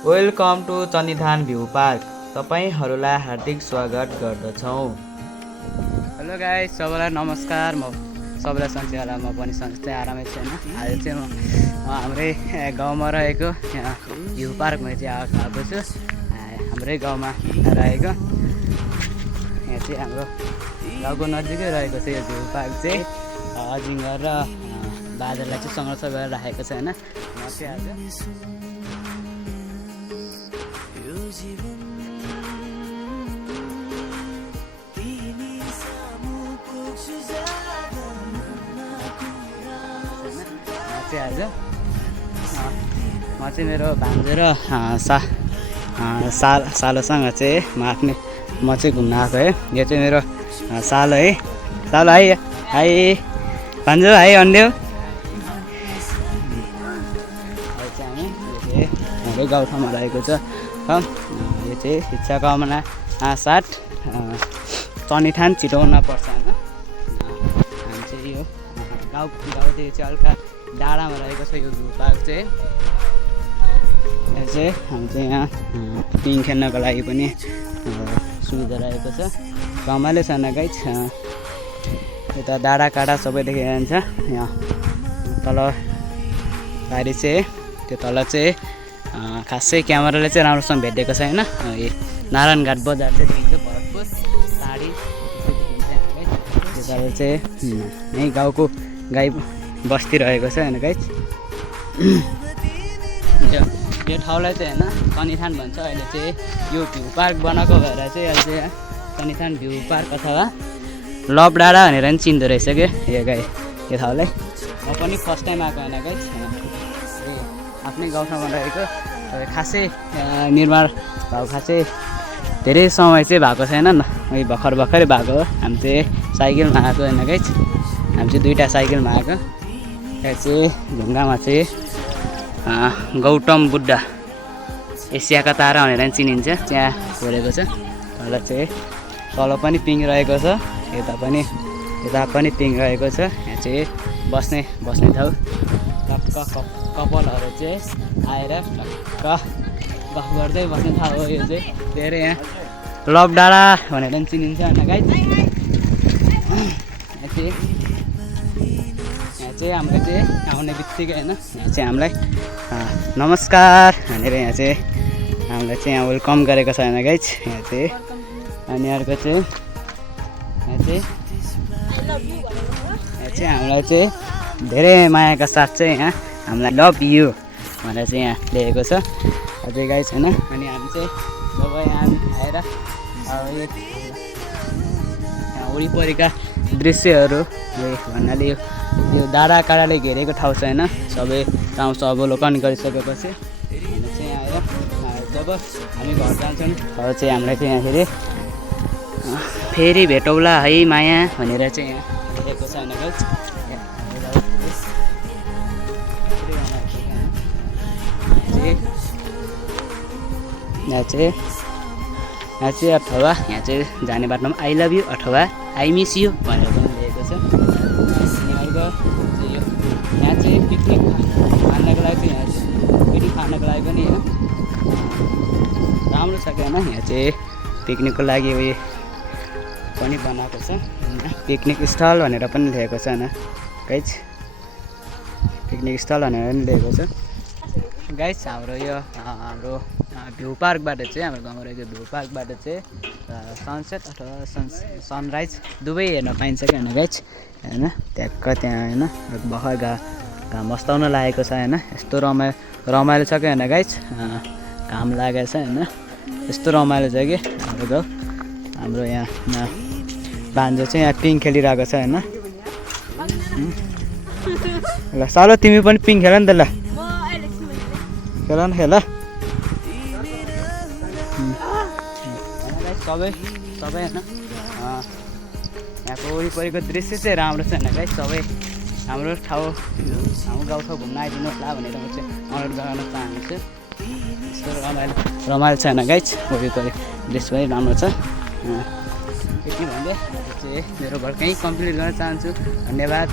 Welcome to Chanidhan view park. तपाईहरूलाई हार्दिक स्वागत गर्दछौँ। हेलो गाइस, सबैलाई नमस्कार। म सबैलाई सन्चै होला, म पनि सन्चै आरामै छैन। आज चाहिँ म हाम्रै गाउँमा रहेको यहाँ भ्यू पार्कमा चाहिँ आएको छु। हाम्रै गाउँमा रहेको यहाँ चाहिँ हाम्रो गाउँको नजिकै रहेको छ यो भ्यू पार्क चाहिँ। अजिङ्गर र बाँदरलाई चाहिँ संरक्षण गरेर राखेको छ होइन। म चाहिँ आज म चाहिँ मेरो भान्जो र सालोसँग चाहिँ म चाहिँ घुम्न आएको है। यो चाहिँ मेरो सालो है। सालो है, हाई भान्जो, हाई अन्ड्यो। हाम्रो गाउँठाउँमा रहेको छ। यो चाहिँ शिक्षा कामना 7 चनिठान चितवनमा पर्छ होइन। हामी चाहिँ यो गाउँदेखि चाहिँ हल्का डाँडामा रहेको छ यो भ्यू पार्क चाहिँ। यो चाहिँ हामी चाहिँ यहाँ पिङ खेल्नको लागि पनि सुविधा रहेको छ। रमाइलो छ न गाइस। यता डाँडा काँडा सबै देखेर जान्छ। यहाँ तल बारी चाहिँ त्यो तल चाहिँ खासै क्यामेराले चाहिँ राम्रोसँग भेटेको छैन। यो नारायणघाट बजार चाहिँ देखिन्छ, भरतपुर टाढी त्यो तल चाहिँ यहीँ गाउँको गाई बस्ती रहेको छ होइन गाइस। यो ठाउँलाई चाहिँ होइन चनिथान भन्छ। अहिले चाहिँ यो भ्यू पार्क बनाएको भएर चाहिँ अहिले चाहिँ चनिथान भ्यू पार्क अथवा लभ डाँडा भनेर पनि चिन्दो रहेछ क्या यो यो ठाउँलाई। म पनि फर्स्ट टाइम आएको होइन गाइस। आफ्नै गाउँठाउँमा रहेको खासै निर्माण भएको खासै धेरै समय चाहिँ भएको छैन न। भर्खरै भएको हो। हामी चाहिँ साइकलमा आएको होइन गाइस। हामी चाहिँ 2टा साइकलमा आएको। त्यहाँ चाहिँ ढुङ्गामा चाहिँ गौतम बुद्ध एसियाका तारा भनेर पनि चिनिन्छ, त्यहाँ कोरेको छ। तल चाहिँ तल पनि पिङ रहेको छ, यता पनि पिङ रहेको छ। यहाँ चाहिँ बस्ने ठाउँ। कपालहरू चाहिँ आएर टक्क गफ गर्दै बस्ने ठाउँ हो यो चाहिँ। धेरै यहाँ लभ डाँडा भनेर पनि चिनिन्छ होइन गाइस। यहाँ चाहिँ हाम्रो चाहिँ आउने बित्तिकै होइन यहाँ चाहिँ हामीलाई नमस्कार भनेर यहाँ चाहिँ हामीलाई चाहिँ यहाँ वेलकम गरेको छ होइन गाइस। यहाँ चाहिँ अनि अर्को चाहिँ यहाँ चाहिँ हामीलाई चाहिँ धेरै मायाका साथ चाहिँ यहाँ हामीलाई लभ यु भनेर चाहिँ यहाँ लेखेको छ अझै गाइस होइन। अनि हामी चाहिँ जब यहाँ आएर यहाँ वरिपरिका दृश्यहरू भन्नाले यो डाँडा काँडाले घेरेको ठाउँ छ होइन। सबै ठाउँ अवलोकन गरिसकेपछि हामी चाहिँ आएर जब हामी घर जान्छौँ तब चाहिँ हामीलाई चाहिँ यहाँखेरि फेरि भेटौँला है माया भनेर चाहिँ यहाँ लेखेको छ होइन गाइस। यहाँ चाहिँ अथवा यहाँ चाहिँ जाने बाटोमा आई लभ यु अथवा आई मिस यु भनेर पनि लेखेको छ। अनि अर्को यो यहाँ चाहिँ पिकनिक खानको लागि चाहिँ यहाँ चाहिँ पिकनिक खानको लागि पनि होइन राम्रो छ क्या होइन। यहाँ चाहिँ पिकनिकको लागि उयो पनि बनाएको छ, पिकनिक स्टल भनेर पनि लेखेको छ होइन गाइस। पिकनिक स्टल भनेर पनि लेखेको छ गाइस। हाम्रो यो हाम्रो भ्यू पार्कबाट चाहिँ हाम्रो गाउँमा रहेको भ्यू पार्कबाट चाहिँ सनसेट अथवा सनराइज दुवै हेर्न पाइन्छ क्या होइन गाइस होइन। त्यहाँ होइन भर्खर घाम मस्ताउन लागेको छ होइन। यस्तो रमाइलो छ क्या होइन गाइस। घाम लागेको छ होइन, यस्तो रमाइलो छ कि हाम्रो गाउँ। हाम्रो यहाँ भान्जो चाहिँ यहाँ पिङ खेलिरहेको छ होइन। ल सालो तिमी पनि पिङ खेल नि त, ल खेल न खेल। सबै होइन यहाँको वरिपरिको दृश्य चाहिँ राम्रो छ होइन गाइस। सबै हाम्रो गाउँठाउँ घुम्न आइदिनुहोस् ला भनेर म चाहिँ अनुरोध गर्न चाहन्छु। यस्तो रमाइलो छ होइन गाइस। वरिपरि दृश्य पनि राम्रो छ। यति भन्दै चाहिँ मेरो भर्खर कम्प्लिट गर्न चाहन्छु। धन्यवाद।